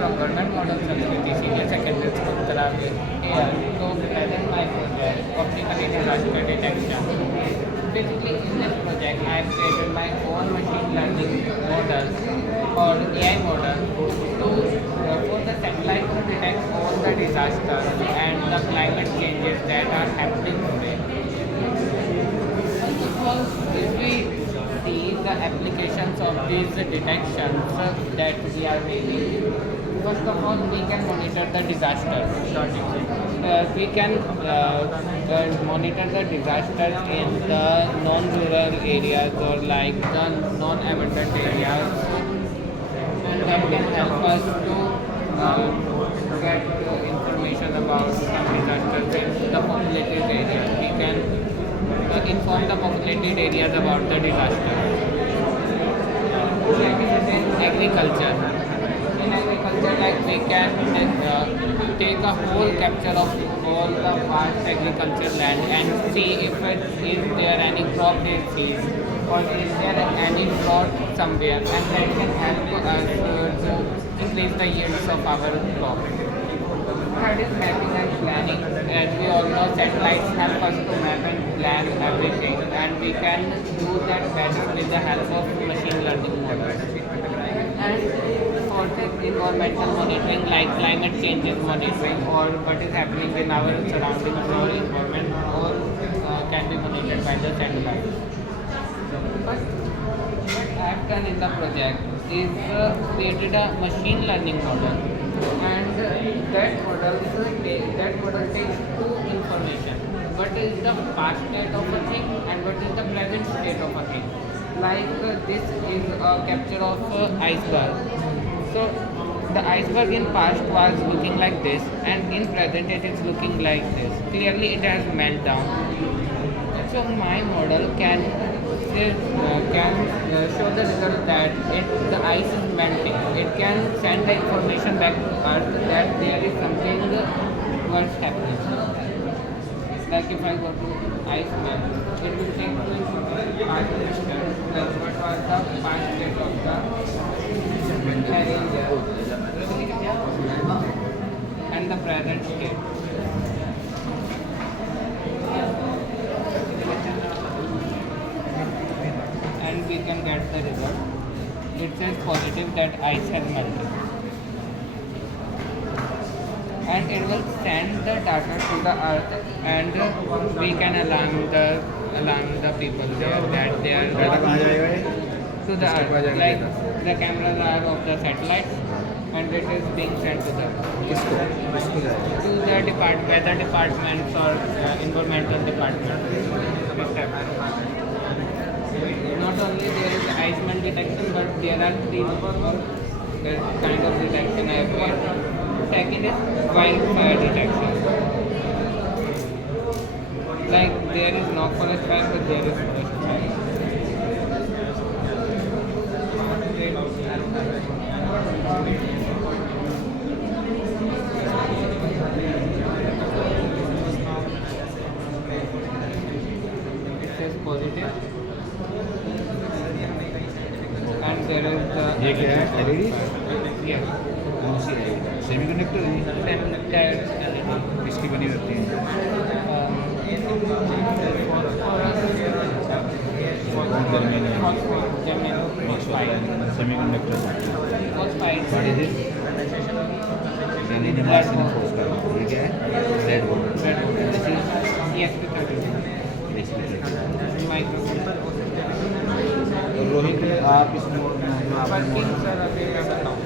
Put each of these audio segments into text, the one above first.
from Government Model Sanskrit Senior Secondary School, Tarave. Here to present my project, Optical Disaster Detection. Basically, in this project, I have created my own machine learning model or AI model to for the satellite to detect all the disasters and the climate changes that are happening today. If we see the applications of these detections that we are making, first of all, we can monitor the disaster. We can monitor the disasters in the non-rural areas or like the non-abundant areas, and that can help us to get information about some disasters in the populated areas. We can inform the populated areas about the disaster. Second is in agriculture. In agriculture, like we can take a whole capture of all the vast agriculture land and see if is there any crop disease or is there any drought somewhere, and that can help us to increase the yields of our crop. Third is mapping and planning. As we all know, satellites help us to map and plan everything, and we can do that better with the help of machine learning models. And fourth is environmental monitoring, like climate changes monitoring or what is happening in our surroundings or environment, all can be monitored by the satellite. But what I have done in the project is created a machine learning model, and that model takes two information: what is the past state of a thing and what is the present state of a thing. Like this is a capture of iceberg. So the iceberg in past was looking like this, and in present it is looking like this. Clearly, it has melted down. So my model can show the result that the ice is melting. It can send the information back to Earth that there is something worse happening. Like if I go to ice map, it will take two information: past picture, what was the past state of the area, and the present state. And we can get the result. It says positive that ice has melted. And it will send the data to the earth, and we can alarm the people there that they are to the earth. Like the cameras are of the satellites, and it is being sent to the weather departments or environmental departments. Not only there is ice melt detection, but there are three kind of detection I have made. Second is wildfire detection. Like there is no forest fire, but there is forest fire. It says positive, and there is the. ये क्या है? LED? Yes. कौन सी है? Semiconductor है? किसकी बनी रहती है? Semiconductor. What is it? LED marks in force का. ये क्या है? Red board. This is ESP32 microphone. Rohit, आप इस मोड में जो आप वर्किंग सर अभी मैं बताऊँ.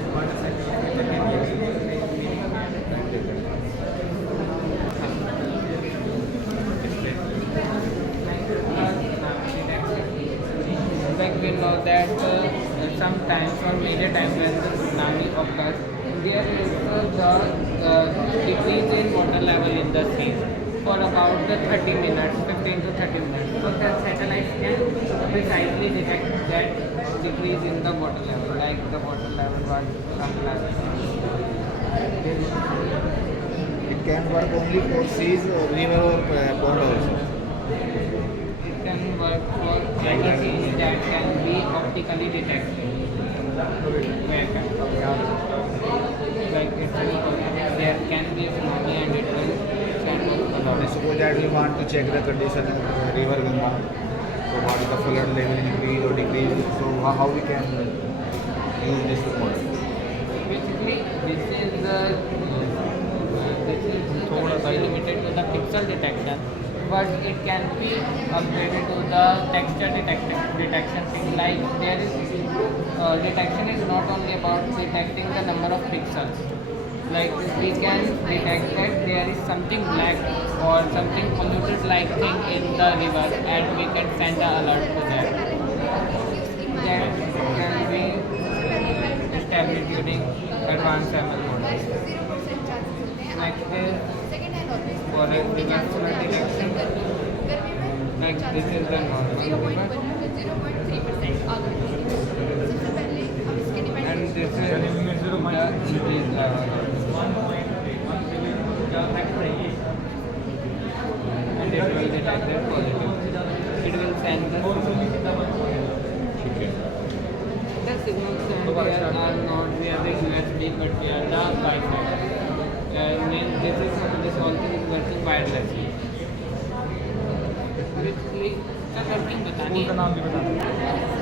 Like we know that sometimes or major times when the tsunami occurs, there is the decrease in water level in the sea for about 30 minutes, 15 to 30 minutes. So the satellite can precisely detect that decrease in the water level, like the water level was some level. It can work only for seas, river or pond also. It can work for anything that can be optically detected. Where can? suppose that we want to check the condition of river Ganga. So what is the flood level increase or decrease? So how we can use this model? Basically, this is limited to the pixel detection, but it can be upgraded to the texture detection thing. Like there is detection is not only about detecting the number of pixels. Like we can detect that there is something black or something polluted like thing in the river, and we can send an alert to that. That can be established using advanced ML models. Next is for a river flood detection. Like this is the normal river, and this is the increased level. And it will detect the positive. It will send the signals and we are not via the USB but via the Wi-Fi. This whole thing is working wirelessly. Basically, sir working बतानी है.